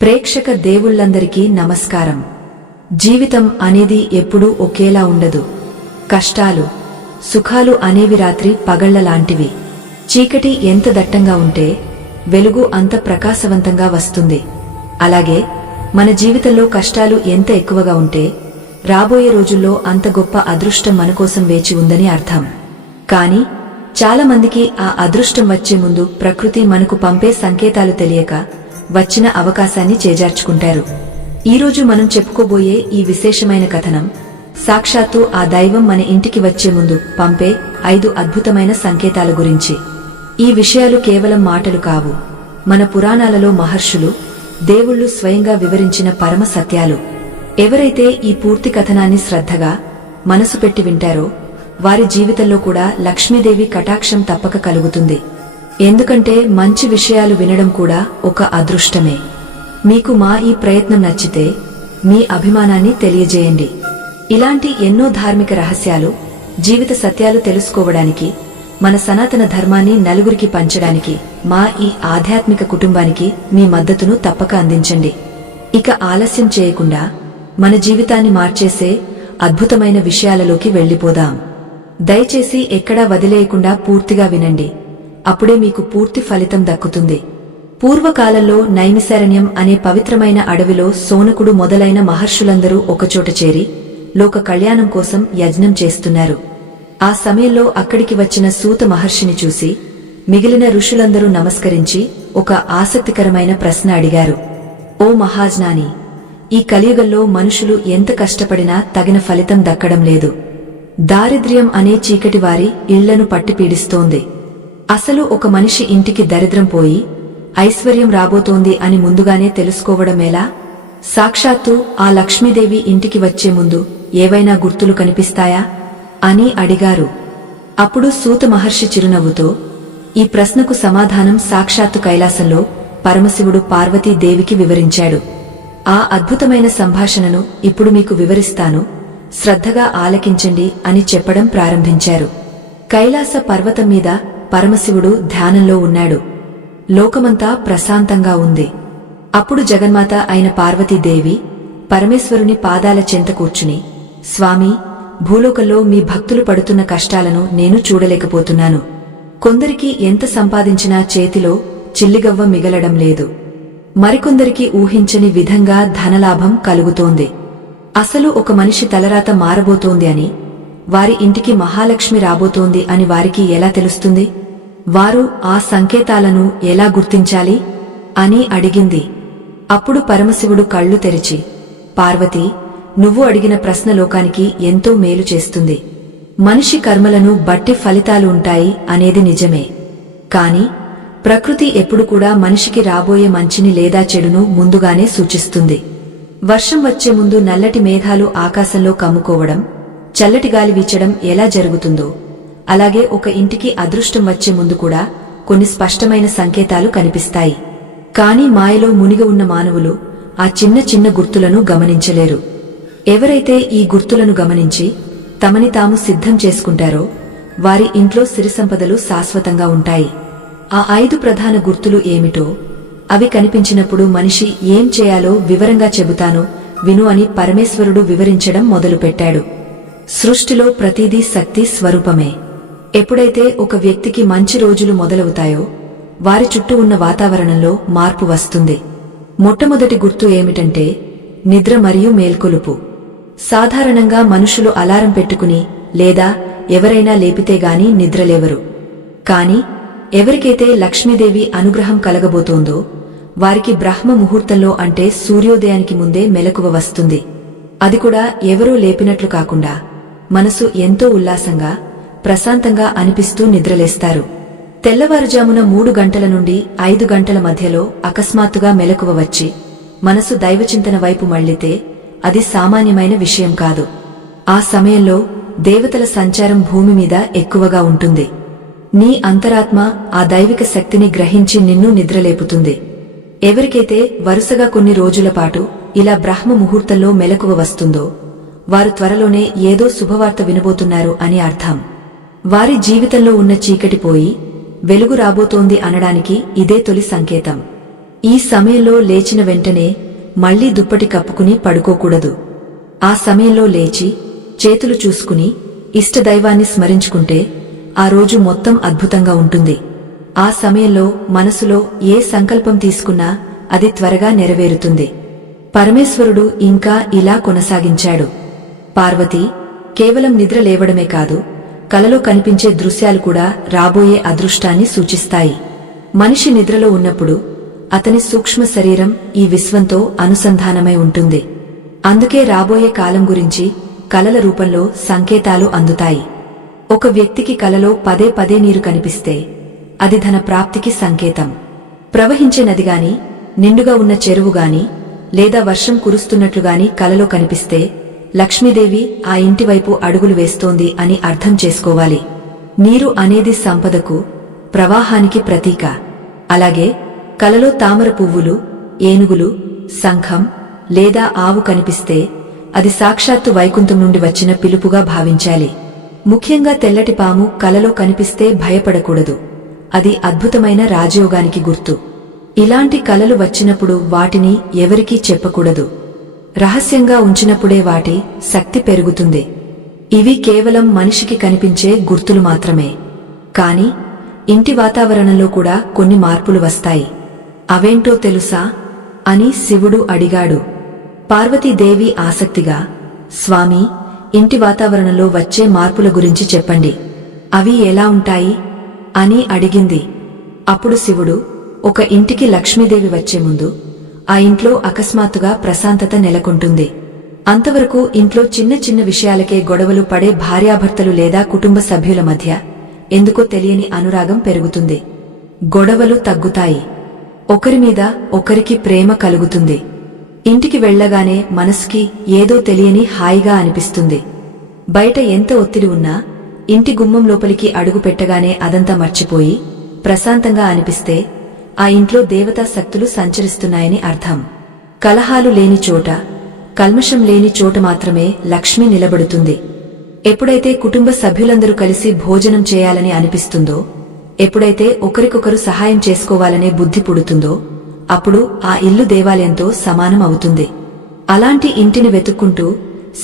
ప్రేక్షక దేవుళ్లందరికీ నమస్కారం. జీవితం అనేది ఎప్పుడూ ఒకేలా ఉండదు. కష్టాలు, సుఖాలు అనేవి రాత్రి పగళ్లలాంటివి. చీకటి ఎంత దట్టంగా ఉంటే వెలుగు అంత ప్రకాశవంతంగా వస్తుంది. అలాగే మన జీవితంలో కష్టాలు ఎంత ఎక్కువగా ఉంటే రాబోయే రోజుల్లో అంత గొప్ప అదృష్టం మనకోసం వేచి ఉందని అర్థం. కాని చాలా మందికి ఆ అదృష్టం వచ్చే ముందు ప్రకృతి మనకు పంపే సంకేతాలు తెలియక వచ్చిన అవకాశాన్ని చేజార్చుకుంటారు. ఈరోజు మనం చెప్పుకోబోయే ఈ విశేషమైన కథనం సాక్షాత్తు ఆ దైవం మన ఇంటికి వచ్చే ముందు పంపే 5 అద్భుతమైన సంకేతాల గురించి. ఈ విషయాలు కేవలం మాటలు కావు, మన పురాణాలలో మహర్షులు, దేవుళ్లు స్వయంగా వివరించిన పరమ సత్యాలు. ఎవరైతే ఈ పూర్తి కథనాన్ని శ్రద్ధగా మనసు పెట్టి వింటారో వారి జీవితంలో కూడా లక్ష్మీదేవి కటాక్షం తప్పక కలుగుతుంది. ఎందుకంటే మంచి విషయాలు వినడం కూడా ఒక అదృష్టమే. మీకు మా ఈ ప్రయత్నం నచ్చితే మీ అభిమానాన్ని తెలియజేయండి. ఇలాంటి ఎన్నో ధార్మిక రహస్యాలు, జీవిత సత్యాలు తెలుసుకోవడానికి, మన సనాతన ధర్మాన్ని నలుగురికి పంచడానికి మా ఈ ఆధ్యాత్మిక కుటుంబానికి మీ మద్దతును తప్పక అందించండి. ఇక ఆలస్యం చేయకుండా మన జీవితాన్ని మార్చేసే అద్భుతమైన విషయాలలోకి వెళ్లిపోదాం. దయచేసి ఎక్కడా వదిలేయకుండా పూర్తిగా వినండి. అప్పుడే మీకు పూర్తి ఫలితం దక్కుతుంది. పూర్వకాలంలో నైమిశారణ్యం అనే పవిత్రమైన అడవిలో సోనకుడు మొదలైన మహర్షులందరూ ఒకచోట చేరి లోక కళ్యాణం కోసం యజ్ఞం చేస్తున్నారు. ఆ సమయంలో అక్కడికి వచ్చిన సూత మహర్షిని చూసి మిగిలిన ఋషులందరూ నమస్కరించి ఒక ఆసక్తికరమైన ప్రశ్న అడిగారు. ఓ మహాజ్ఞాని, ఈ కలియుగంలో మనుషులు ఎంత కష్టపడినా తగిన ఫలితం దక్కడం లేదు. దారిద్ర్యం అనే చీకటి వారి ఇళ్లను పట్టి పీడిస్తోంది. అసలు ఒక మనిషి ఇంటికి దరిద్రం పోయి ఐశ్వర్యం రాబోతోంది అని ముందుగానే తెలుసుకోవడమేలా? సాక్షాత్తు ఆ లక్ష్మీదేవి ఇంటికి వచ్చే ముందు ఏవైనా గుర్తులు కనిపిస్తాయా అని అడిగారు. అప్పుడు సూత మహర్షి చిరునవ్వుతో ఈ ప్రశ్నకు సమాధానం సాక్షాత్తు కైలాసంలో పరమశివుడు పార్వతీదేవికి వివరించాడు. ఆ అద్భుతమైన సంభాషణను ఇప్పుడు మీకు వివరిస్తాను, శ్రద్ధగా ఆలకించండి అని చెప్పడం ప్రారంభించారు. కైలాస పర్వతం మీద పరమశివుడు ధ్యానంలో ఉన్నాడు. లోకమంతా ప్రశాంతంగా ఉంది. అప్పుడు జగన్మాత అయిన పార్వతీదేవి పరమేశ్వరుని పాదాల చెంత కూర్చుని, స్వామి, భూలోకంలో మీ భక్తులు పడుతున్న కష్టాలను నేను చూడలేకపోతున్నాను. కొందరికి ఎంత సంపాదించినా చేతిలో చిల్లిగవ్వ మిగలడం లేదు. మరికొందరికి ఊహించని విధంగా ధనలాభం కలుగుతోంది. అసలు ఒక మనిషి తలరాత మారబోతోంది అని, వారి ఇంటికి మహాలక్ష్మి రాబోతోంది అని వారికి ఎలా తెలుస్తుంది? వారు ఆ సంకేతాలను ఎలా గుర్తించాలి అని అడిగింది. అప్పుడు పరమశివుడు కళ్ళు తెరిచి, పార్వతీ, నువ్వు అడిగిన ప్రశ్న లోకానికి ఎంతో మేలు చేస్తుంది. మనిషి కర్మలను బట్టి ఫలితాలు ఉంటాయి అనేది నిజమే. కాని ప్రకృతి ఎప్పుడు కూడా మనిషికి రాబోయే మంచిని లేదా చెడును ముందుగానే సూచిస్తుంది. వర్షం వచ్చే ముందు నల్లటి మేఘాలు ఆకాశంలో కమ్ముకోవడం, చల్లటి గాలి వీచడం ఎలా జరుగుతుందో అలాగే ఒక ఇంటికి అదృష్టం వచ్చే ముందు కూడా కొన్ని స్పష్టమైన సంకేతాలు కనిపిస్తాయి. కాని మాయలో మునిగి ఉన్న మానవులు ఆ చిన్న చిన్న గుర్తులను గమనించలేరు. ఎవరైతే ఈ గుర్తులను గమనించి తమని తాము సిద్ధం చేసుకుంటారో వారి ఇంట్లో సిరిసంపదలు శాశ్వతంగా ఉంటాయి. ఆ 5 ప్రధాన గుర్తులు ఏమిటో, అవి కనిపించినప్పుడు మనిషి ఏం చేయాలో వివరంగా చెబుతాను విను అని పరమేశ్వరుడు వివరించడం మొదలుపెట్టాడు. సృష్టిలో ప్రతిదీ శక్తి స్వరూపమే. ఎప్పుడైతే ఒక వ్యక్తికి మంచి రోజులు మొదలవుతాయో వారి చుట్టూ ఉన్న వాతావరణంలో మార్పు వస్తుంది. మొట్టమొదటి గుర్తు ఏమిటంటే నిద్ర మరియు మేల్కొలుపు. సాధారణంగా మనుషులు అలారం పెట్టుకుని లేదా ఎవరైనా లేపితేగాని నిద్రలేవరు. కాని ఎవరికైతే లక్ష్మీదేవి అనుగ్రహం కలగబోతోందో వారికి బ్రహ్మ ముహూర్తంలో అంటే సూర్యోదయానికి ముందే మెలకువ వస్తుంది. అది కూడా ఎవరో లేపినట్లు కాకుండా మనసు ఎంతో ఉల్లాసంగా, ప్రశాంతంగా అనిపిస్తూ నిద్రలేస్తారు. తెల్లవారుజామున 3 గంటల నుండి 5 గంటల మధ్యలో అకస్మాత్తుగా మెలకువ వచ్చి మనసు దైవచింతన వైపు మళ్లితే అది సామాన్యమైన విషయం కాదు. ఆ సమయంలో దేవతల సంచారం భూమి మీద ఎక్కువగా ఉంటుంది. నీ అంతరాత్మ ఆ దైవిక శక్తిని గ్రహించి నిన్ను నిద్రలేపుతుంది. ఎవరికైతే వరుసగా కొన్ని రోజుల పాటు ఇలా బ్రహ్మ ముహూర్తంలో మెలకువ వస్తుందో వారు త్వరలోనే ఏదో శుభవార్త వినబోతున్నారు అని అర్థం. వారి జీవితంలో ఉన్న చీకటి పోయి వెలుగు రాబోతోంది అనడానికి ఇదే తొలి సంకేతం. ఈ సమయంలో లేచిన వెంటనే మళ్లీ దుప్పటి కప్పుకుని పడుకోకూడదు. ఆ సమయంలో లేచి చేతులు చూసుకుని ఇష్టదైవాన్ని స్మరించుకుంటే ఆ రోజు మొత్తం అద్భుతంగా ఉంటుంది. ఆ సమయంలో మనసులో ఏ సంకల్పం తీసుకున్నా అది త్వరగా నెరవేరుతుంది. పరమేశ్వరుడు ఇంకా ఇలా కొనసాగించాడు. పార్వతీ, కేవలం నిద్ర లేవడమే కాదు, కలలో కనిపించే దృశ్యాలు కూడా రాబోయే అదృష్టాన్ని సూచిస్తాయి. మనిషి నిద్రలో ఉన్నప్పుడు అతని సూక్ష్మ శరీరం ఈ విశ్వంతో అనుసంధానమై ఉంటుంది. అందుకే రాబోయే కాలం గురించి కలల రూపంలో సంకేతాలు అందుతాయి. ఒక వ్యక్తికి కలలో పదే పదే నీరు కనిపిస్తే అది ధన ప్రాప్తికి సంకేతం. ప్రవహించే నదిగాని, నిండుగా ఉన్న చెరువుగాని, లేదా వర్షం కురుస్తున్నట్లుగాని కలలో కనిపిస్తే లక్ష్మీదేవి ఆ ఇంటివైపు అడుగులు వేస్తోంది అని అర్థం చేసుకోవాలి. నీరు అనేది సంపదకు, ప్రవాహానికి ప్రతీక. అలాగే కలలో తామర పువ్వులు, ఏనుగులు, శంఖం లేదా ఆవు కనిపిస్తే అది సాక్షాత్తు వైకుంఠం నుండి వచ్చిన పిలుపుగా భావించాలి. ముఖ్యంగా తెల్లటి పాము కలలో కనిపిస్తే భయపడకూడదు. అది అద్భుతమైన రాజయోగానికి గుర్తు. ఇలాంటి కలలు వచ్చినప్పుడు వాటిని ఎవరికీ చెప్పకూడదు. రహస్యంగా ఉంచినప్పుడే వాటి శక్తి పెరుగుతుంది. ఇవి కేవలం మనిషికి కనిపించే గుర్తులు మాత్రమే. కాని ఇంటి వాతావరణంలో కూడా కొన్ని మార్పులు వస్తాయి. అవేంటో తెలుసా అని శివుడు అడిగాడు. పార్వతీదేవి ఆసక్తిగా, స్వామీ, ఇంటి వాతావరణంలో వచ్చే మార్పుల గురించి చెప్పండి. అవి ఎలా ఉంటాయి అని అడిగింది. అప్పుడు శివుడు, ఒక ఇంటికి లక్ష్మీదేవి వచ్చే ముందు ఆ ఇంట్లో అకస్మాత్తుగా ప్రశాంతత నెలకొంటుంది. అంతవరకు ఇంట్లో చిన్న చిన్న విషయాలకే గొడవలు పడే భార్యాభర్తలు లేదా కుటుంబ సభ్యుల మధ్య ఎందుకో తెలియని అనురాగం పెరుగుతుంది. గొడవలు తగ్గుతాయి. ఒకరి మీద ఒకరికి ప్రేమ కలుగుతుంది. ఇంటికి వెళ్లగానే మనసుకి ఏదో తెలియని హాయిగా అనిపిస్తుంది. బయట ఎంత ఒత్తిడి ఉన్నా ఇంటి గుమ్మం లోపలికి అడుగు పెట్టగానే అదంతా మర్చిపోయి ప్రశాంతంగా అనిపిస్తే ఆ ఇంట్లో దేవతా శక్తులు సంచరిస్తున్నాయని అర్థం. కలహాలు లేని చోట, కల్మషం లేని చోట మాత్రమే లక్ష్మి నిలబడుతుంది. ఎప్పుడైతే కుటుంబ సభ్యులందరూ కలిసి భోజనం చేయాలని అనిపిస్తుందో, ఎప్పుడైతే ఒకరికొకరు సహాయం చేసుకోవాలనే బుద్ధి పుడుతుందో అప్పుడు ఆ ఇల్లు దేవాలయంతో సమానం అవుతుంది. అలాంటి ఇంటిని వెతుక్కుంటూ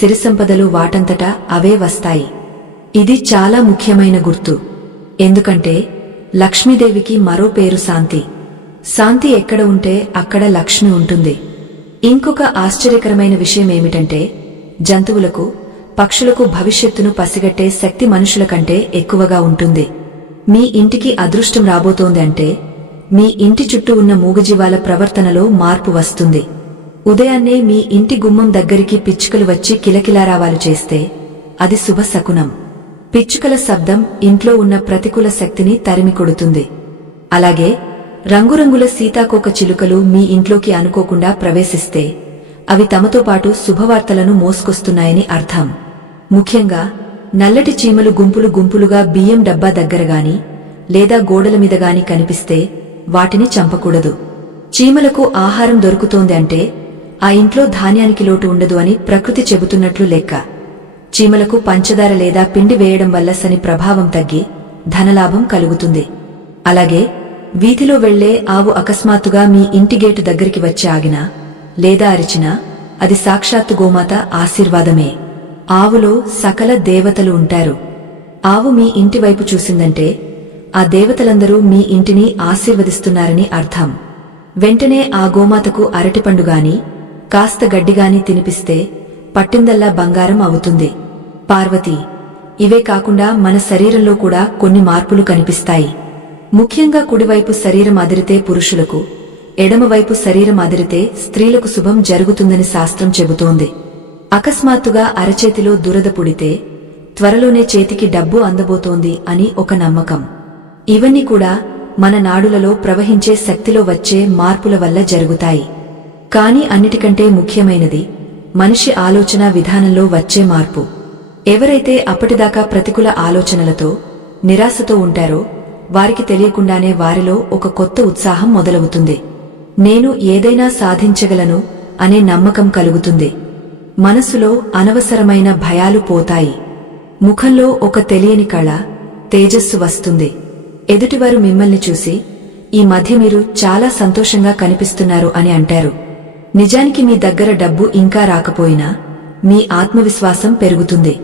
సిరిసంపదలు వాటంతటా అవే వస్తాయి. ఇది చాలా ముఖ్యమైన గుర్తు. ఎందుకంటే లక్ష్మీదేవికి మరో పేరు శాంతి. శాంతి ఎక్కడ ఉంటే అక్కడ లక్ష్మి ఉంటుంది. ఇంకొక ఆశ్చర్యకరమైన విషయమేమిటంటే జంతువులకు, పక్షులకు భవిష్యత్తును పసిగట్టే శక్తి మనుషుల కంటే ఎక్కువగా ఉంటుంది. మీ ఇంటికి అదృష్టం రాబోతోంది అంటే మీ ఇంటి చుట్టూ ఉన్న మూగజీవాల ప్రవర్తనలో మార్పు వస్తుంది. ఉదయాన్నే మీ ఇంటి గుమ్మం దగ్గరికి పిచ్చుకలు వచ్చి కిలకిలారావాలు చేస్తే అది శుభ శకునం. పిచ్చుకల శబ్దం ఇంట్లో ఉన్న ప్రతికూల శక్తిని తరిమికొడుతుంది. అలాగే రంగురంగుల సీతాకోక చిలుకలు మీ ఇంట్లోకి అనుకోకుండా ప్రవేశిస్తే అవి తమతో పాటు శుభవార్తలను మోసుకొస్తున్నాయని అర్థం. ముఖ్యంగా నల్లటి చీమలు గుంపులు గుంపులుగా బియ్యం డబ్బా దగ్గరగాని లేదా గోడల మీదగాని కనిపిస్తే వాటిని చంపకూడదు. చీమలకు ఆహారం దొరుకుతోంది అంటే ఆ ఇంట్లో ధాన్యానికి లోటు ఉండదు అని ప్రకృతి చెబుతున్నట్లు లెక్క. చీమలకు పంచదార లేదా పిండి వేయడం వల్ల శని ప్రభావం తగ్గి ధనలాభం కలుగుతుంది. అలాగే వీధిలో వెళ్లే ఆవు అకస్మాత్తుగా మీ ఇంటి గేటు దగ్గరికి వచ్చి ఆగినా లేదా అరిచినా అది సాక్షాత్తు గోమాత ఆశీర్వాదమే. ఆవులో సకల దేవతలు ఉంటారు. ఆవు మీ ఇంటి వైపు చూసిందంటే ఆ దేవతలందరూ మీ ఇంటిని ఆశీర్వదిస్తున్నారని అర్థం. వెంటనే ఆ గోమాతకు అరటిపండుగాని కాస్త గడ్డిగాని తినిపిస్తే పట్టిందల్లా బంగారం అవుతుంది. పార్వతీ, ఇవే కాకుండా మన శరీరంలో కూడా కొన్ని మార్పులు కనిపిస్తాయి. ముఖ్యంగా కుడివైపు శరీరం అదిరితే పురుషులకు, ఎడమవైపు శరీరం అదిరితే స్త్రీలకు శుభం జరుగుతుందని శాస్త్రం చెబుతోంది. అకస్మాత్తుగా అరచేతిలో దురద పుడితే త్వరలోనే చేతికి డబ్బు అందబోతోంది అని ఒక నమ్మకం. ఇవన్నీ కూడా మన నాడులలో ప్రవహించే శక్తిలో వచ్చే మార్పుల వల్ల జరుగుతాయి. కాని అన్నిటికంటే ముఖ్యమైనది మనిషి ఆలోచన విధానంలో వచ్చే మార్పు. ఎవరైతే అప్పటిదాకా ప్రతికూల ఆలోచనలతో, నిరాశతో ఉంటారో వారికి తెలియకుండానే వారిలో ఒక కొత్త ఉత్సాహం మొదలవుతుంది. నేను ఏదైనా సాధించగలను అనే నమ్మకం కలుగుతుంది. మనసులో అనవసరమైన భయాలు పోతాయి. ముఖంలో ఒక తెలియని కళ, తేజస్సు వస్తుంది. ఎదుటివారు మిమ్మల్ని చూసి ఈ మధ్య మీరు చాలా సంతోషంగా కనిపిస్తున్నారు అని అంటారు. నిజానికి మీ దగ్గర డబ్బు ఇంకా రాకపోయినా మీ ఆత్మవిశ్వాసం పెరుగుతుంది.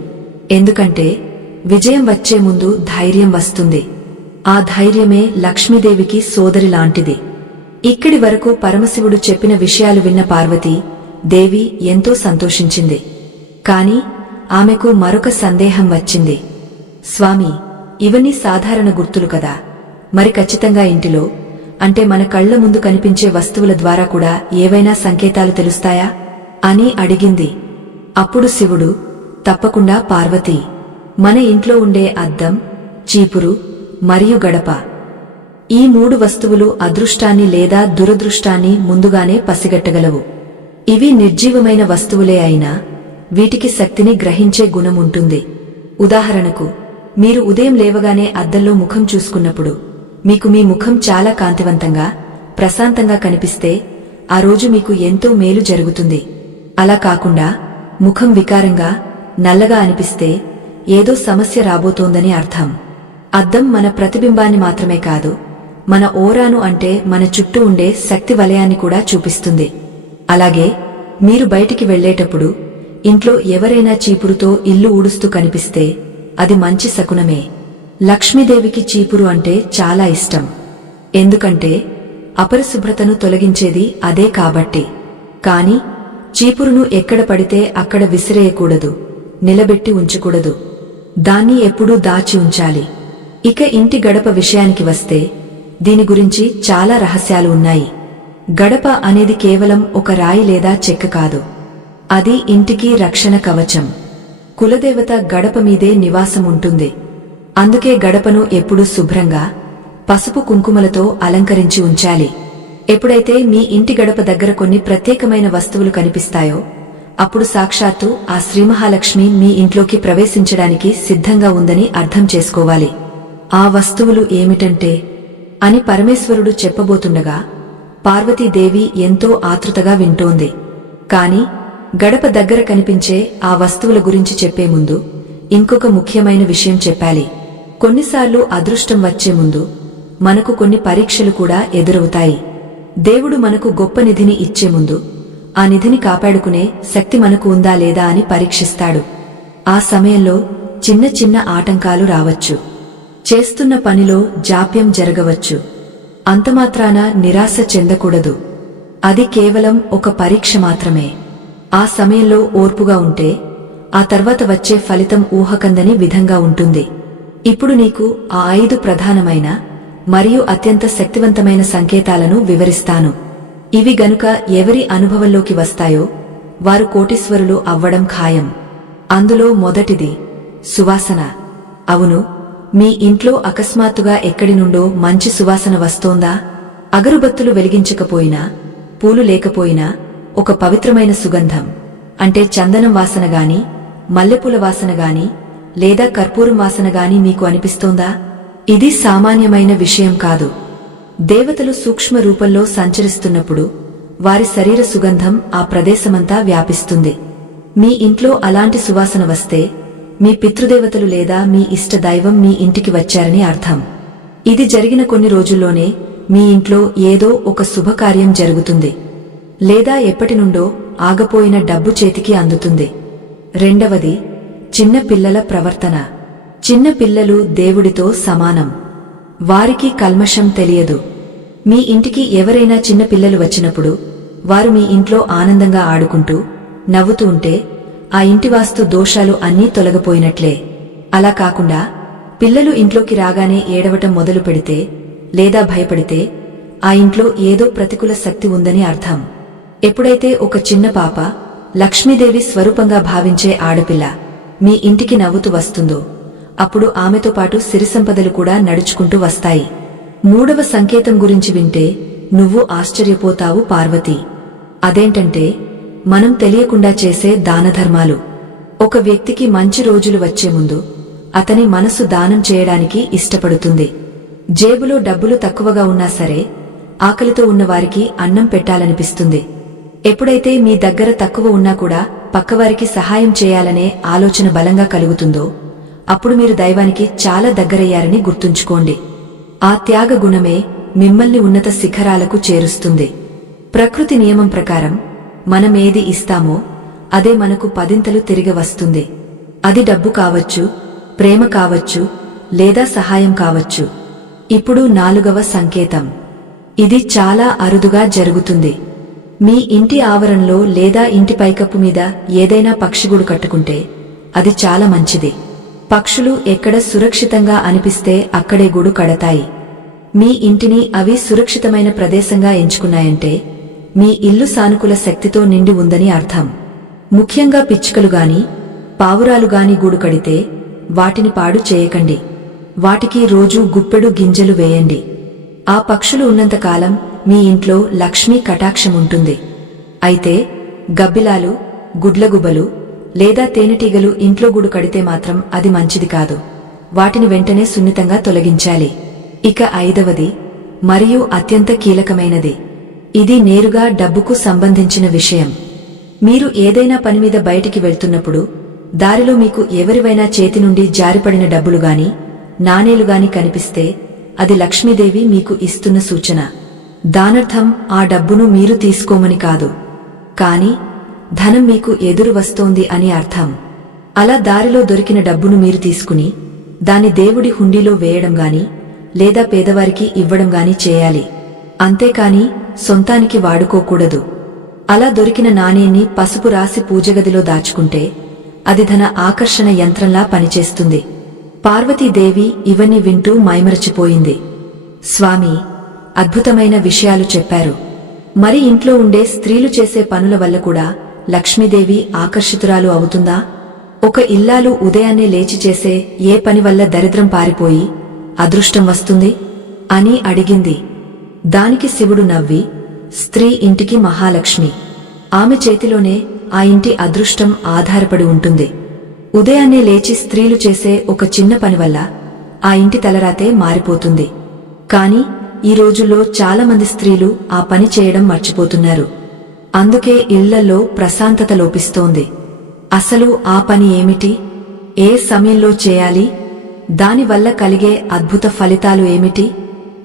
ఎందుకంటే విజయం వచ్చే ముందు ధైర్యం వస్తుంది. ఆ ధైర్యమే లక్ష్మీదేవికి సోదరి లాంటిది. ఇక్కడి వరకు పరమశివుడు చెప్పిన విషయాలు విన్న పార్వతీ దేవి ఎంతో సంతోషించింది. కాని ఆమెకు మరొక సందేహం వచ్చింది. స్వామి, ఇవన్నీ సాధారణ గుర్తులు కదా, మరి ఖచ్చితంగా ఇంటిలో అంటే మన కళ్ల ముందు కనిపించే వస్తువుల ద్వారా కూడా ఏవైనా సంకేతాలు తెలుస్తాయా అని అడిగింది. అప్పుడు శివుడు, తప్పకుండా పార్వతీ, మన ఇంట్లో ఉండే అద్దం, చీపురు మరియు గడప, ఈ 3 వస్తువులు అదృష్టాన్ని లేదా దురదృష్టాన్ని ముందుగానే పసిగట్టగలవు. ఇవి నిర్జీవమైన వస్తువులే అయినా వీటికి శక్తిని గ్రహించే గుణం ఉంటుంది. ఉదాహరణకు, మీరు ఉదయం లేవగానే అద్దంలో ముఖం చూసుకున్నప్పుడు మీకు మీ ముఖం చాలా కాంతివంతంగా, ప్రశాంతంగా కనిపిస్తే ఆ రోజు మీకు ఎంతో మేలు జరుగుతుంది. అలా కాకుండా ముఖం వికారంగా, నల్లగా అనిపిస్తే ఏదో సమస్య రాబోతోందని అర్థం. అద్దం మన ప్రతిబింబాన్ని మాత్రమే కాదు, మన ఓరాను అంటే మన చుట్టూ ఉండే శక్తి వలయాన్ని కూడా చూపిస్తుంది. అలాగే మీరు బయటికి వెళ్లేటప్పుడు ఇంట్లో ఎవరైనా చీపురుతో ఇల్లు ఊడుస్తూ కనిపిస్తే అది మంచి శకునమే. లక్ష్మీదేవికి చీపురు అంటే చాలా ఇష్టం. ఎందుకంటే అపరిశుభ్రతను తొలగించేది అదే కాబట్టి. కాని చీపురును ఎక్కడ పడితే అక్కడ విసిరేయకూడదు, నిలబెట్టి ఉంచకూడదు. దాన్ని ఎప్పుడూ దాచి ఉంచాలి. ఇక ఇంటి గడప విషయానికి వస్తే దీని గురించి చాలా రహస్యాలు ఉన్నాయి. గడప అనేది కేవలం ఒక రాయి లేదా చెక్క కాదు. అది ఇంటికి రక్షణ కవచం. కులదేవత గడప మీదే నివాసం ఉంటుంది. అందుకే గడపను ఎప్పుడూ శుభ్రంగా, పసుపు కుంకుమలతో అలంకరించి ఉంచాలి. ఎప్పుడైతే మీ ఇంటి గడప దగ్గర కొన్ని ప్రత్యేకమైన వస్తువులు కనిపిస్తాయో అప్పుడు సాక్షాత్తు ఆ శ్రీమహాలక్ష్మి మీ ఇంట్లోకి ప్రవేశించడానికి సిద్ధంగా ఉందని అర్థం చేసుకోవాలి. ఆ వస్తువులు ఏమిటంటే అని పరమేశ్వరుడు చెప్పబోతుండగా పార్వతీదేవి ఎంతో ఆతృతగా వింటోంది. కాని గడప దగ్గర కనిపించే ఆ వస్తువుల గురించి చెప్పే ముందు ఇంకొక ముఖ్యమైన విషయం చెప్పాలి. కొన్నిసార్లు అదృష్టం వచ్చే ముందు మనకు కొన్ని పరీక్షలు కూడా ఎదురవుతాయి. దేవుడు మనకు గొప్ప నిధిని ఇచ్చే ముందు ఆ నిధిని కాపాడుకునే శక్తి మనకు ఉందా లేదా అని పరీక్షిస్తాడు. ఆ సమయంలో చిన్న చిన్న ఆటంకాలు రావచ్చు. చేస్తున్న పనిలో జాప్యం జరగవచ్చు. అంతమాత్రాన నిరాశ చెందకూడదు. అది కేవలం ఒక పరీక్ష మాత్రమే. ఆ సమయంలో ఓర్పుగా ఉంటే ఆ తర్వాత వచ్చే ఫలితం ఊహకందని విధంగా ఉంటుంది. ఇప్పుడు నీకు ఆ 5 ప్రధానమైన మరియు అత్యంత శక్తివంతమైన సంకేతాలను వివరిస్తాను. ఇవి గనుక ఎవరి అనుభవంలోకి వస్తాయో వారు కోటీశ్వరులు అవ్వడం ఖాయం. అందులో మొదటిది సువాసన. అవును, మీ ఇంట్లో అకస్మాత్తుగా ఎక్కడి నుండో మంచి సువాసన వస్తోందా? అగరుబత్తులు వెలిగించకపోయినా, పూలు లేకపోయినా ఒక పవిత్రమైన సుగంధం అంటే చందనం వాసన గాని, మల్లెపూల వాసన గాని లేదా కర్పూరం వాసన గాని మీకు అనిపిస్తోందా? ఇది సామాన్యమైన విషయం కాదు. దేవతలు సూక్ష్మ రూపంలో సంచరిస్తున్నప్పుడు వారి శరీర సుగంధం ఆ ప్రదేశమంతా వ్యాపిస్తుంది. మీ ఇంట్లో అలాంటి సువాసన వస్తే మీ పితృదేవతలు లేదా మీ ఇష్ట దైవం మీ ఇంటికి వచ్చారని అర్థం. ఇది జరిగిన కొన్ని రోజుల్లోనే మీ ఇంట్లో ఏదో ఒక శుభకార్యం జరుగుతుంది, లేదా ఎప్పటినుండో ఆగపోయిన డబ్బు చేతికి అందుతుంది. రెండవది చిన్న పిల్లల ప్రవర్తన. చిన్న పిల్లలు దేవుడితో సమానం. వారికి కల్మషం తెలియదు. మీ ఇంటికి ఎవరైనా చిన్న పిల్లలు వచ్చినప్పుడు వారు మీ ఇంట్లో ఆనందంగా ఆడుకుంటూ నవ్వుతూ ఉంటే ఆ ఇంటి వాస్తు దోషాలు అన్నీ తొలగిపోయినట్లే. అలా కాకుండా పిల్లలు ఇంట్లోకి రాగానే ఏడవటం మొదలు పెడితే లేదా భయపడితే ఆ ఇంట్లో ఏదో ప్రతికూల శక్తి ఉందని అర్థం. ఎప్పుడైతే ఒక చిన్న పాప లక్ష్మీదేవి స్వరూపంగా భావించే ఆడపిల్ల మీ ఇంటికి నవ్వుతూ వస్తుందో అప్పుడు ఆమెతో పాటు సిరిసంపదలు కూడా నడుచుకుంటూ వస్తాయి. మూడవ సంకేతం గురించి వింటే నువ్వు ఆశ్చర్యపోతావు పార్వతీ. అదేంటంటే మనం తెలియకుండా చేసే దానధర్మాలు. ఒక వ్యక్తికి మంచి రోజులు వచ్చే ముందు అతని మనసు దానం చేయడానికి ఇష్టపడుతుంది. జేబులో డబ్బులు తక్కువగా ఉన్నా సరే ఆకలితో ఉన్నవారికి అన్నం పెట్టాలనిపిస్తుంది. ఎప్పుడైతే మీ దగ్గర తక్కువ ఉన్నా కూడా పక్కవారికి సహాయం చేయాలనే ఆలోచన బలంగా కలుగుతుందో అప్పుడు మీరు దైవానికి చాలా దగ్గరయ్యారని గుర్తుంచుకోండి. ఆ త్యాగ గుణమే మిమ్మల్ని ఉన్నత శిఖరాలకు చేరుస్తుంది. ప్రకృతి నియమం ప్రకారం మనమేది ఇస్తామో అదే మనకు పదింతలు తిరిగి వస్తుంది. అది డబ్బు కావచ్చు, ప్రేమ కావచ్చు, లేదా సహాయం కావచ్చు. ఇప్పుడు 4వ సంకేతం. ఇది చాలా అరుదుగా జరుగుతుంది. మీ ఇంటి ఆవరణలో లేదా ఇంటి పైకప్పు మీద ఏదైనా పక్షిగూడు కట్టుకుంటే అది చాలా మంచిది. పక్షులు ఎక్కడ సురక్షితంగా అనిపిస్తే అక్కడే గూడు కడతాయి. మీ ఇంటిని అవి సురక్షితమైన ప్రదేశంగా ఎంచుకున్నాయంటే మీ ఇల్లు సానుకూల శక్తితో నిండి ఉందని అర్థం. ముఖ్యంగా పిచ్చుకలుగాని పావురాలుగాని గూడు కడితే వాటిని పాడు చేయకండి. వాటికి రోజూ గుప్పెడు గింజలు వేయండి. ఆ పక్షులు ఉన్నంతకాలం మీ ఇంట్లో లక్ష్మీ కటాక్షముంటుంది. అయితే గబ్బిలాలు, గుడ్లగుబలు లేదా తేనెటీగలు ఇంట్లో గూడు కడితే మాత్రం అది మంచిది కాదు. వాటిని వెంటనే సున్నితంగా తొలగించాలి. ఇక 5వది మరియు అత్యంత కీలకమైనది. ఇది నేరుగా డబ్బుకు సంబంధించిన విషయం. మీరు ఏదైనా పనిమీద బయటికి వెళ్తున్నప్పుడు దారిలో మీకు ఎవరివైనా చేతి నుండి జారిపడిన డబ్బులుగాని నాణేలుగాని కనిపిస్తే అది లక్ష్మీదేవి మీకు ఇస్తున్న సూచన. దానర్థం ఆ డబ్బును మీరు తీసుకోమని కాదు, కాని ధనం మీకు ఎదురు వస్తోంది అని అర్థం. అలా దారిలో దొరికిన డబ్బును మీరు తీసుకుని దాన్ని దేవుడి హుండీలో వేయడం గాని లేదా పేదవారికి ఇవ్వడం గాని చేయాలి. అంతేకాని సొంతానికి వాడుకోకూడదు. అలా దొరికిన నాణేన్ని పసుపు రాసి పూజగదిలో దాచుకుంటే అది ధన ఆకర్షణ యంత్రంలా పనిచేస్తుంది. పార్వతీదేవి ఇవన్నీ వింటూ మైమరచిపోయింది. స్వామి అద్భుతమైన విషయాలు చెప్పారు. మరి ఇంట్లో ఉండే స్త్రీలు చేసే పనుల వల్ల కూడా లక్ష్మీదేవి ఆకర్షితురాలు అవుతుందా? ఒక ఇల్లాలు ఉదయాన్నే లేచి చేసే ఏ పని వల్ల దరిద్రం పారిపోయి అదృష్టం వస్తుంది అని అడిగింది. దానికి శివుడు నవ్వి, స్త్రీ ఇంటికి మహాలక్ష్మి. ఆమె చేతిలోనే ఆ ఇంటి అదృష్టం ఆధారపడి ఉంటుంది. ఉదయాన్నే లేచి స్త్రీలు చేసే ఒక చిన్న పని వల్ల ఆ ఇంటి తలరాతే మారిపోతుంది. కాని ఈ రోజుల్లో చాలామంది స్త్రీలు ఆ పని చేయడం మర్చిపోతున్నారు. అందుకే ఇళ్లలో ప్రశాంతత లోపిస్తోంది. అసలు ఆ పని ఏమిటి? ఏ సమయంలో చేయాలి? దానివల్ల కలిగే అద్భుత ఫలితాలు ఏమిటి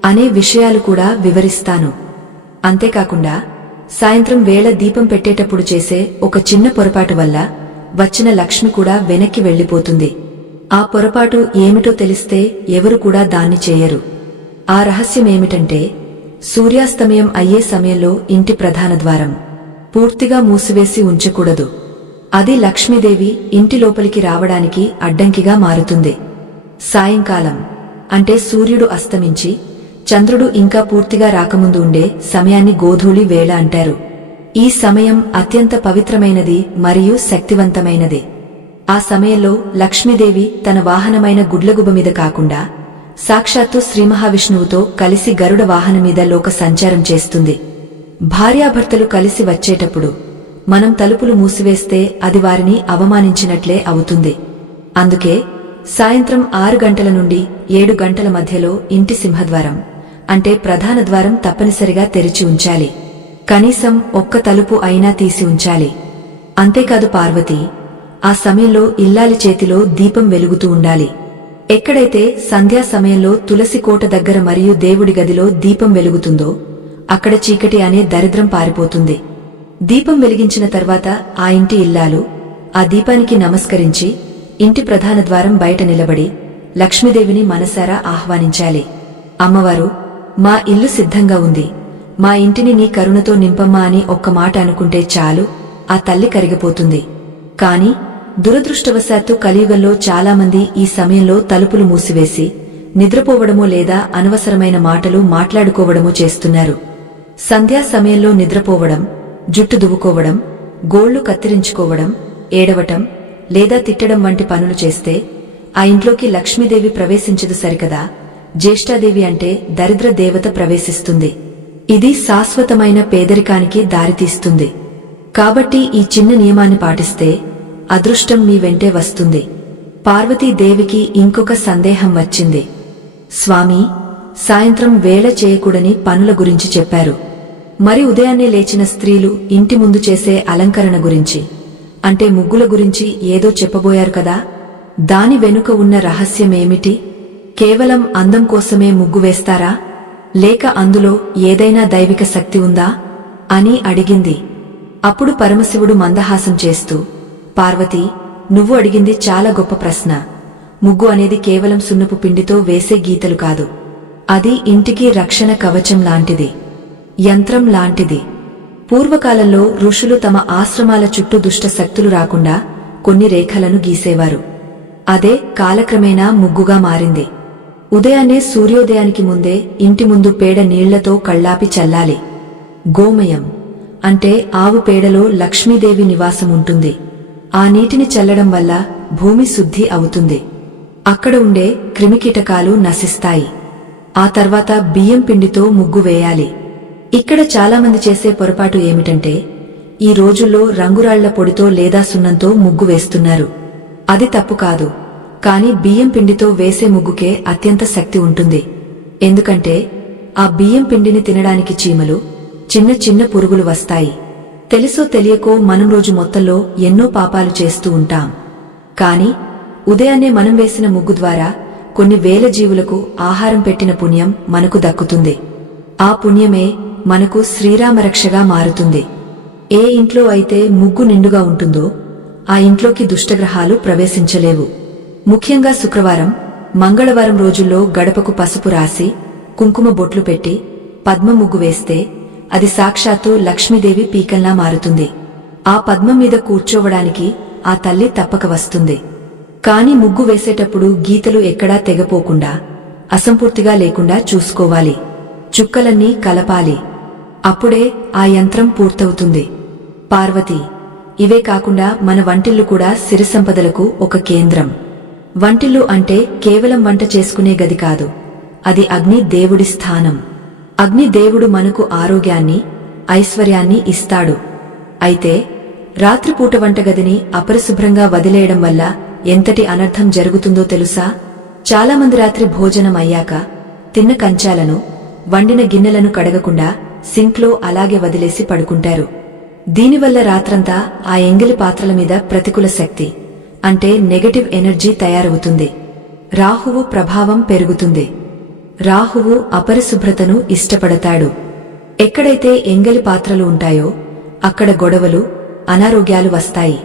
అనే విషయాలు కూడా వివరిస్తాను. అంతేకాకుండా సాయంత్రం వేళ దీపం పెట్టేటప్పుడు చేసే ఒక చిన్న పొరపాటు వల్ల వచ్చిన లక్ష్మి కూడా వెనక్కి వెళ్లిపోతుంది. ఆ పొరపాటు ఏమిటో తెలిస్తే ఎవరు కూడా దాన్ని చేయరు. ఆ రహస్యమేమిటంటే సూర్యాస్తమయం అయ్యే సమయంలో ఇంటి ప్రధాన ద్వారం పూర్తిగా మూసివేసి ఉంచకూడదు. అది లక్ష్మీదేవి ఇంటి లోపలికి రావడానికి అడ్డంకిగా మారుతుంది. సాయంకాలం అంటే సూర్యుడు అస్తమించి చంద్రుడు ఇంకా పూర్తిగా రాకముందు ఉండే సమయాన్ని గోధూళి వేళ అంటారు. ఈ సమయం అత్యంత పవిత్రమైనది మరియు శక్తివంతమైనది. ఆ సమయంలో లక్ష్మీదేవి తన వాహనమైన గుడ్లగుబ మీద కాకుండా సాక్షాత్తు శ్రీమహావిష్ణువుతో కలిసి గరుడ వాహనం మీద లోక సంచారం చేస్తుంది. భార్యాభర్తలు కలిసి వచ్చేటప్పుడు మనం తలుపులు మూసివేస్తే అది వారిని అవమానించినట్లే అవుతుంది. అందుకే సాయంత్రం 6 గంటల నుండి 7 గంటల మధ్యలో ఇంటి సింహద్వారం అంటే ప్రధాన ద్వారం తప్పనిసరిగా తెరిచి ఉంచాలి. కనీసం ఒక్క తలుపు అయినా తీసి ఉంచాలి. అంతేకాదు పార్వతి ఆ సమయంలో ఇల్లాలి చేతిలో దీపం వెలుగుతూ ఉండాలి. ఎక్కడైతే సంధ్యా సమయంలో తులసి కోట దగ్గర మరియు దేవుడి గదిలో దీపం వెలుగుతుందో అక్కడ చీకటి అనే దరిద్రం పారిపోతుంది. దీపం వెలిగించిన తర్వాత ఆ ఇంటి ఇల్లాలు ఆ దీపానికి నమస్కరించి ఇంటి ప్రధాన ద్వారం బయట నిలబడి లక్ష్మీదేవిని మనసారా ఆహ్వానించాలి. అమ్మవారు, మా ఇల్లు సిద్ధంగా ఉంది, మా ఇంటిని నీ కరుణతో నింపమ్మా అని ఒక్క మాట అనుకుంటే చాలు, ఆ తల్లి కరిగిపోతుంది. కాని దురదృష్టవశాత్తు కలియుగంలో చాలామంది ఈ సమయంలో తలుపులు మూసివేసి నిద్రపోవడమో లేదా అనవసరమైన మాటలు మాట్లాడుకోవడమో చేస్తున్నారు. సంధ్యా సమయంలో నిద్రపోవడం, జుట్టు దువ్వుకోవడం, గోళ్లు కత్తిరించుకోవడం, ఏడవటం లేదా తిట్టడం వంటి పనులు చేస్తే ఆ ఇంట్లోకి లక్ష్మీదేవి ప్రవేశించదు సరికదా. జ్యేష్ఠాదేవి అంటే దరిద్ర దేవత ప్రవేశిస్తుంది. ఇది శాశ్వతమైన పేదరికానికి దారితీస్తుంది. కాబట్టి ఈ చిన్న నియమాన్ని పాటిస్తే అదృష్టం మీ వెంటే వస్తుంది. పార్వతీదేవికి ఇంకొక సందేహం వచ్చింది. స్వామి, సాయంత్రం వేళ చేయకూడని పనుల గురించి చెప్పారు. మరి ఉదయాన్నే లేచిన స్త్రీలు ఇంటి ముందు చేసే అలంకరణ గురించి అంటే ముగ్గుల గురించి ఏదో చెప్పబోయారు కదా. దాని వెనుక ఉన్న రహస్యమేమిటి? కేవలం అందం కోసమే ముగ్గు వేస్తారా? లేక అందులో ఏదైనా దైవిక శక్తి ఉందా అని అడిగింది. అప్పుడు పరమశివుడు మందహాసం చేస్తూ, పార్వతీ, నువ్వు అడిగింది చాలా గొప్ప ప్రశ్న. ముగ్గు అనేది కేవలం సున్నపు పిండితో వేసే గీతలు కాదు. అది ఇంటికి రక్షణ కవచం లాంటిది, యంత్రం లాంటిది. పూర్వకాలంలో ఋషులు తమ ఆశ్రమాల చుట్టూ దుష్ట శక్తులు రాకుండా కొన్ని రేఖలను గీసేవారు. అదే కాలక్రమేణా ముగ్గుగా మారింది. ఉదయాన్నే సూర్యోదయానికి ముందే ఇంటి ముందు పేడ నీళ్లతో కళ్ళాపి చల్లాలి. గోమయం అంటే ఆవు పేడలో లక్ష్మీదేవి నివాసం ఉంటుంది. ఆ నీటిని చల్లడం వల్ల భూమి శుద్ధి అవుతుంది. అక్కడ ఉండే క్రిమికీటకాలు నశిస్తాయి. ఆ తర్వాత బియ్యం పిండితో ముగ్గు వేయాలి. ఇక్కడ చాలామంది చేసే పొరపాటు ఏమిటంటే, ఈ రోజుల్లో రంగురాళ్ల పొడితో లేదా సున్నంతో ముగ్గు వేస్తున్నారు. అది తప్పు కాదు, కాని బియ్యం పిండితో వేసే ముగ్గుకే అత్యంత శక్తి ఉంటుంది. ఎందుకంటే ఆ బియ్యం పిండిని తినడానికి చీమలు, చిన్న చిన్న పురుగులు వస్తాయి. తెలుసో తెలియకో మనం రోజు మొత్తంలో ఎన్నో పాపాలు చేస్తూ ఉంటాం. కాని ఉదయాన్నే మనం వేసిన ముగ్గు ద్వారా కొన్ని వేల జీవులకు ఆహారం పెట్టిన పుణ్యం మనకు దక్కుతుంది. ఆ పుణ్యమే మనకు శ్రీరామరక్షగా మారుతుంది. ఏ ఇంట్లో అయితే ముగ్గు నిండుగా ఉంటుందో ఆ ఇంట్లోకి దుష్టగ్రహాలు ప్రవేశించలేవు. ముఖ్యంగా శుక్రవారం, మంగళవారం రోజుల్లో గడపకు పసుపు రాసి కుంకుమ బొట్లు పెట్టి పద్మ ముగ్గు వేస్తే అది సాక్షాత్తు లక్ష్మీదేవి పీకంలా మారుతుంది. ఆ పద్మం మీద కూర్చోవడానికి ఆ తల్లి తప్పక వస్తుంది. కాని ముగ్గు వేసేటప్పుడు గీతలు ఎక్కడా తెగపోకుండా, అసంపూర్తిగా లేకుండా చూసుకోవాలి. చుక్కలన్నీ కలపాలి. అప్పుడే ఆ యంత్రం పూర్తవుతుంది. పార్వతి, ఇవే కాకుండా మన వంటిల్లు కూడా సిరి సంపదలకు ఒక కేంద్రం. వంటిల్లు అంటే కేవలం వంట చేసుకునే గది కాదు, అది అగ్ని దేవుడి స్థానం. అగ్ని దేవుడు మనకు ఆరోగ్యాన్ని, ఐశ్వర్యాన్ని ఇస్తాడు. అయితే రాత్రిపూట వంటగదిని అపరిశుభ్రంగా వదిలేయడం వల్ల ఎంతటి అనర్థం జరుగుతుందో తెలుసా? చాలామంది రాత్రి భోజనం అయ్యాక తిన్న కంచాలను, వండిన గిన్నెలను కడగకుండా సింక్లో అలాగే వదిలేసి పడుకుంటారు. దీనివల్ల రాత్రంతా ఆ ఎంగిలి పాత్రల మీద ప్రతికూల శక్తి అంటే నెగటివ్ ఎనర్జీ తయారవుతుంది. రాహువు ప్రభావం పెరుగుతుంది. రాహువు అపరిశుభ్రతను ఇష్టపడతాడు. ఎక్కడైతే ఎంగిలి పాత్రలు ఉంటాయో అక్కడ గొడవలు, అనారోగ్యాలు వస్తాయి.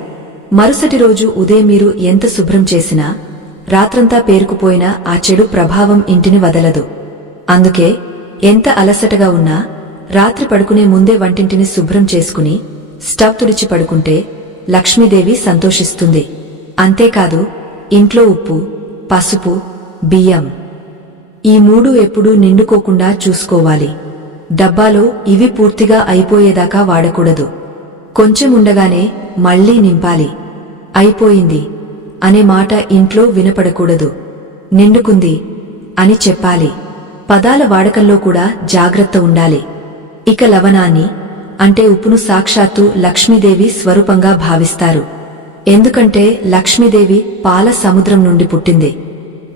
మరుసటి రోజు ఉదయం మీరు ఎంత శుభ్రం చేసినా రాత్రంతా పేరుకుపోయిన ఆ చెడు ప్రభావం ఇంటిని వదలదు. అందుకే ఎంత అలసటగా ఉన్నా రాత్రి పడుకునే ముందే వంటింటిని శుభ్రం చేసుకుని స్టవ్ తుడిచి పడుకుంటే లక్ష్మీదేవి సంతోషిస్తుంది. అంతేకాదు, ఇంట్లో ఉప్పు, పసుపు, బియ్యం ఈ మూడు ఎప్పుడూ నిండుకోకుండా చూసుకోవాలి. డబ్బాలో ఇవి పూర్తిగా అయిపోయేదాకా వాడకూడదు. కొంచెం ఉండగానే మళ్లీ నింపాలి. అయిపోయింది అనే మాట ఇంట్లో వినపడకూడదు. నిండుకుంది అని చెప్పాలి. పదాల వాడకంలో కూడా జాగ్రత్త ఉండాలి. ఇక లవణాన్ని అంటే ఉప్పును సాక్షాత్తు లక్ష్మీదేవి స్వరూపంగా భావిస్తారు. ఎందుకంటే లక్ష్మీదేవి పాల సముద్రం నుండి పుట్టింది.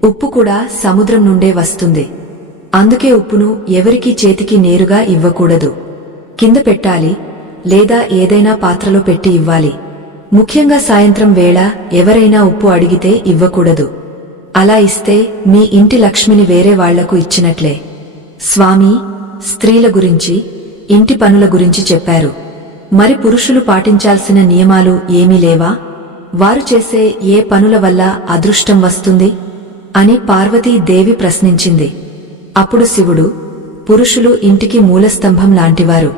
ఉప్పు కూడా సముద్రం నుండే వస్తుంది. అందుకే ఉప్పును ఎవరికీ చేతికి నేరుగా ఇవ్వకూడదు. కింద పెట్టాలి లేదా ఏదైనా పాత్రలో పెట్టి ఇవ్వాలి. ముఖ్యంగా సాయంత్రం వేళ ఎవరైనా ఉప్పు అడిగితే ఇవ్వకూడదు. అలా ఇస్తే మీ ఇంటి లక్ష్మిని వేరే వాళ్లకు ఇచ్చినట్లే. స్వామి స్త్రీల గురించి, ఇంటి పనుల గురించి చెప్పారు. మరి పురుషులు పాటించాల్సిన నియమాలు ఏమీ లేవా? వారు చేసే ఏ పనుల వల్ల అదృష్టం వస్తుంది అని పార్వతీదేవి ప్రశ్నించింది. అప్పుడు శివుడు, పురుషులు ఇంటికి మూలస్తంభం లాంటివారు.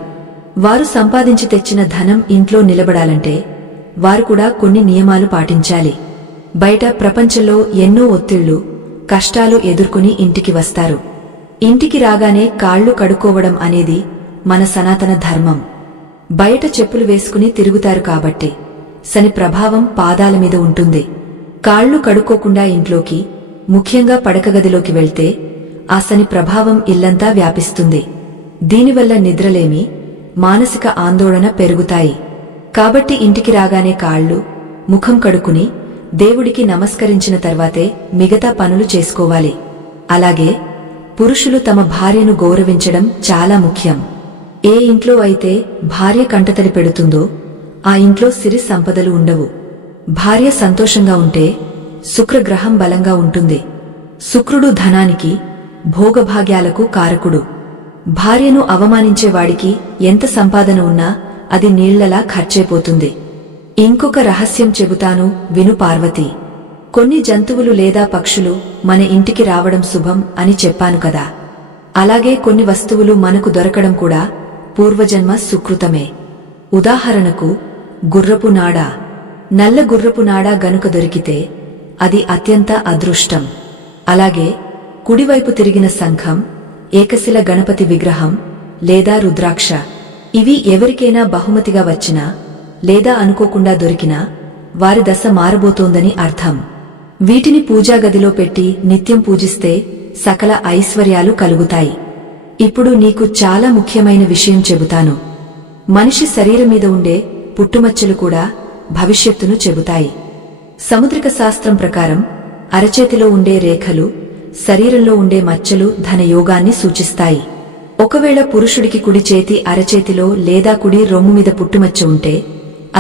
వారు సంపాదించి తెచ్చిన ధనం ఇంట్లో నిలబడాలంటే వారు కూడా కొన్ని నియమాలు పాటించాలి. బయట ప్రపంచంలో ఎన్నో ఒత్తిళ్లు, కష్టాలు ఎదుర్కొని ఇంటికి వస్తారు. ఇంటికి రాగానే కాళ్లు కడుక్కోవడం అనేది మన సనాతన ధర్మం. బయట చెప్పులు వేసుకుని తిరుగుతారు కాబట్టి శని ప్రభావం పాదాల మీద ఉంటుంది. కాళ్లు కడుక్కోకుండా ఇంట్లోకి, ముఖ్యంగా పడకగదిలోకి వెళ్తే ఆ శని ప్రభావం ఇల్లంతా వ్యాపిస్తుంది. దీనివల్ల నిద్రలేమి, మానసిక ఆందోళన పెరుగుతాయి. కాబట్టి ఇంటికి రాగానే కాళ్లు, ముఖం కడుక్కుని దేవుడికి నమస్కరించిన తర్వాతే మిగతా పనులు చేసుకోవాలి. అలాగే పురుషులు తమ భార్యను గౌరవించడం చాలా ముఖ్యం. ఏ ఇంట్లో అయితే భార్య కంటతడి పెడుతుందో ఆ ఇంట్లో సిరి సంపదలు ఉండవు. భార్య సంతోషంగా ఉంటే శుక్రగ్రహం బలంగా ఉంటుంది. శుక్రుడు ధనానికి, భోగభాగ్యాలకు కారకుడు. భార్యను అవమానించేవాడికి ఎంత సంపాదన ఉన్నా అది నీళ్లలా ఖర్చైపోతుంది. ఇంకొక రహస్యం చెబుతాను విను పార్వతి. కొన్ని జంతువులు లేదా పక్షులు మన ఇంటికి రావడం శుభం అని చెప్పాను కదా. అలాగే కొన్ని వస్తువులు మనకు దొరకడం కూడా పూర్వజన్మ సుకృతమే. ఉదాహరణకు గుర్రపు నాడ. నల్ల గుర్రపు నాడ గనుక దొరికితే అది అత్యంత అదృష్టం. అలాగే కుడివైపు తిరిగిన శంఖం, ఏకశిల గణపతి విగ్రహం లేదా రుద్రాక్ష ఇవి ఎవరికైనా బహుమతిగా వచ్చినా లేదా అనుకోకుండా దొరికినా వారి దశ మారబోతోందని అర్థం. వీటిని పూజాగదిలో పెట్టి నిత్యం పూజిస్తే సకల ఐశ్వర్యాలు కలుగుతాయి. ఇప్పుడు నీకు చాలా ముఖ్యమైన విషయం చెబుతాను. మనిషి శరీరం మీద ఉండే పుట్టుమచ్చలు కూడా భవిష్యత్తును చెబుతాయి. సముద్రిక శాస్త్రం ప్రకారం అరచేతిలో ఉండే రేఖలు, శరీరంలో ఉండే మచ్చలు ధనయోగాన్ని సూచిస్తాయి. ఒకవేళ పురుషుడికి కుడి చేతి అరచేతిలో లేదా కుడి రొమ్ము మీద పుట్టుమచ్చ ఉంటే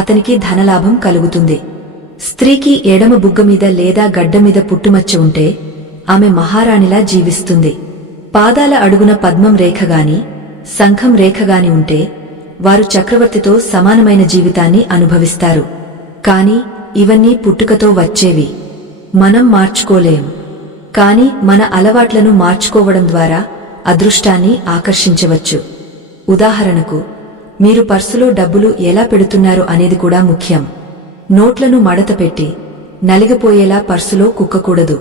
అతనికి ధనలాభం కలుగుతుంది. స్త్రీకి ఎడమ బుగ్గ మీద లేదా గడ్డ మీద పుట్టుమచ్చ ఉంటే ఆమె మహారాణిలా జీవిస్తుంది. పాదాల అడుగున పద్మం రేఖగాని శంఖం రేఖగాని ఉంటే వారు చక్రవర్తితో సమానమైన జీవితాన్ని అనుభవిస్తారు. కాని ఇవన్నీ పుట్టుకతో వచ్చేవి, మనం మార్చుకోలేం. కాని మన అలవాట్లను మార్చుకోవడం ద్వారా అదృష్టాన్ని ఆకర్షించవచ్చు. ఉదాహరణకు మీరు పర్సులో డబ్బులు ఎలా పెడుతున్నారు అనేది కూడా ముఖ్యం. నోట్లను మడతపెట్టి నలిగిపోయేలా పర్సులో కుక్కకూడదు.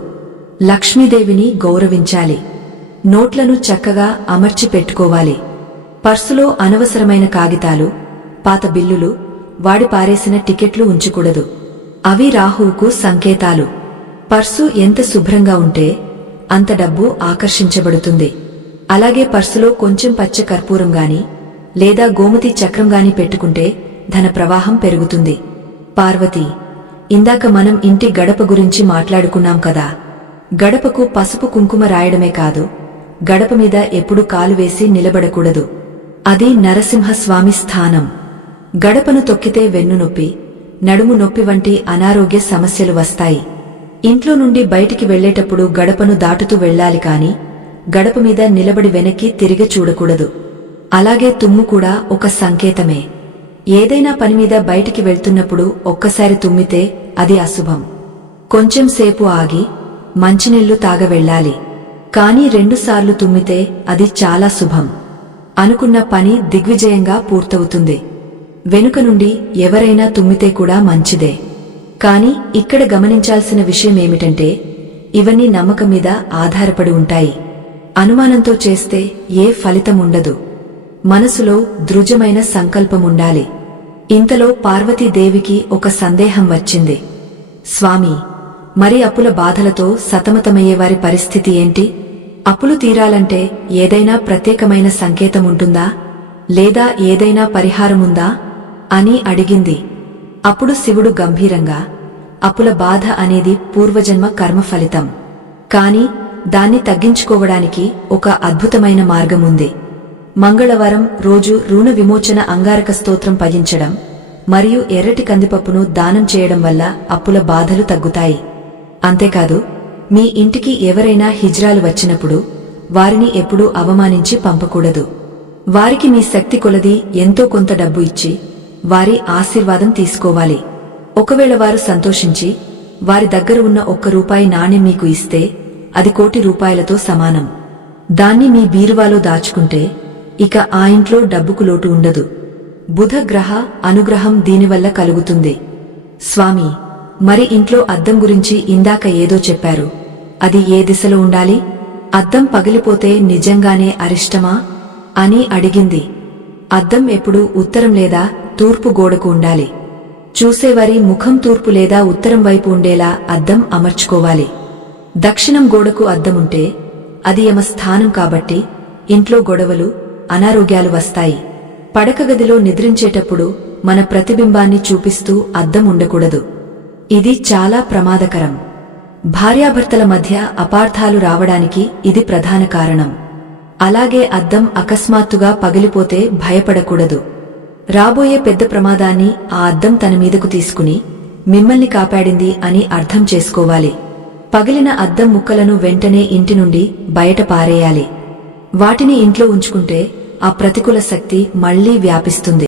లక్ష్మీదేవిని గౌరవించాలి. నోట్లను చక్కగా అమర్చి పెట్టుకోవాలి. పర్సులో అనవసరమైన కాగితాలు, పాత బిల్లులు, వాడి పారేసిన టికెట్లు ఉంచకూడదు. అవి రాహువుకు సంకేతాలు. పర్సు ఎంత శుభ్రంగా ఉంటే అంత డబ్బు ఆకర్షించబడుతుంది. అలాగే పర్సులో కొంచెం పచ్చ కర్పూరం గాని లేదా గోమతి చక్రం గాని పెట్టుకుంటే ధన ప్రవాహం పెరుగుతుంది. పార్వతి, ఇందాక మనం ఇంటి గడప గురించి మాట్లాడుకున్నాం కదా. గడపకు పసుపు కుంకుమ రాయడమే కాదు, గడప మీద ఎప్పుడు కాలు వేసి నిలబడకూడదు. అది నరసింహస్వామి స్థానం. గడపను తొక్కితే వెన్నునొప్పి, నడుము నొప్పి వంటి అనారోగ్య సమస్యలు వస్తాయి. ఇంట్లో నుండి బయటికి వెళ్లేటప్పుడు గడపను దాటుతూ వెళ్లాలి కాని గడప మీద నిలబడి వెనక్కి తిరిగి చూడకూడదు. అలాగే తుమ్ము కూడా ఒక సంకేతమే. ఏదైనా పనిమీద బయటికి వెళ్తున్నప్పుడు ఒక్కసారి తుమ్మితే అది అశుభం. కొంచెం సేపు ఆగి మంచినీళ్లు తాగవెళ్లాలి. కాని 2 సార్లు తుమ్మితే అది చాలా శుభం. అనుకున్న పని దిగ్విజయంగా పూర్తవుతుంది. వెనుక నుండి ఎవరైనా తుమ్మితే కూడా మంచిదే. కాని ఇక్కడ గమనించాల్సిన విషయమేమిటంటే ఇవన్నీ నమ్మకం మీద ఆధారపడి ఉంటాయి. అనుమానంతో చేస్తే ఏ ఫలితముండదు. మనసులో దృఢమైన సంకల్పముండాలి. ఇంతలో పార్వతీదేవికి ఒక సందేహం వచ్చింది. స్వామి, మరి అప్పుల బాధలతో సతమతమయ్యేవారి పరిస్థితి ఏంటి? అప్పులు తీరాలంటే ఏదైనా ప్రత్యేకమైన సంకేతముంటుందా లేదా ఏదైనా పరిహారముందా అని అడిగింది. అప్పుడు శివుడు గంభీరంగా, అప్పుల బాధ అనేది పూర్వజన్మ కర్మ ఫలితం. కాని దాన్ని తగ్గించుకోవడానికి ఒక అద్భుతమైన మార్గముంది. మంగళవారం రోజు రుణ విమోచన అంగారక స్తోత్రం పఠించడం మరియు ఎర్రటి కందిపప్పును దానం చేయడం వల్ల అప్పుల బాధలు తగ్గుతాయి. అంతేకాదు, మీ ఇంటికి ఎవరైనా హిజ్రాలు వచ్చినప్పుడు వారిని ఎప్పుడూ అవమానించి పంపకూడదు. వారికి మీ శక్తి కొలది ఎంతో కొంత డబ్బు ఇచ్చి వారి ఆశీర్వాదం తీసుకోవాలి. ఒకవేళ వారు సంతోషించి వారి దగ్గర ఉన్న ₹1 నాణెం మీకు ఇస్తే అది ₹1,00,00,000తో సమానం. దాన్ని మీ బీరువాలో దాచుకుంటే ఇక ఆ ఇంట్లో డబ్బుకు లోటు ఉండదు. బుధ గ్రహ అనుగ్రహం దీనివల్ల కలుగుతుంది. స్వామి, మరి ఇంట్లో అద్దం గురించి ఇందాక ఏదో చెప్పారు, అది ఏ దిశలో ఉండాలి? అద్దం పగిలిపోతే నిజంగానే అరిష్టమా అని అడిగింది. అద్దం ఎప్పుడూ ఉత్తరం లేదా తూర్పు గోడకు ఉండాలి. చూసేవారి ముఖం తూర్పు లేదా ఉత్తరం వైపు ఉండేలా అద్దం అమర్చుకోవాలి. దక్షిణం గోడకు అద్దముంటే అది యమస్థానం కాబట్టి ఇంట్లో గొడవలు, అనారోగ్యాలు వస్తాయి. పడకగదిలో నిద్రించేటప్పుడు మన ప్రతిబింబాన్ని చూపిస్తూ అద్దం ఉండకూడదు. ఇది చాలా ప్రమాదకరం. భార్యాభర్తల మధ్య అపార్థాలు రావడానికి ఇది ప్రధాన కారణం. అలాగే అద్దం అకస్మాత్తుగా పగిలిపోతే భయపడకూడదు. రాబోయే పెద్ద ప్రమాదాన్ని ఆ అద్దం తన మీదకు తీసుకుని మిమ్మల్ని కాపాడింది అని అర్థం చేసుకోవాలి. పగిలిన అద్దం ముక్కలను వెంటనే ఇంటి నుండి బయట పారేయాలి. వాటిని ఇంట్లో ఉంచుకుంటే ఆ ప్రతికూల శక్తి మళ్లీ వ్యాపిస్తుంది.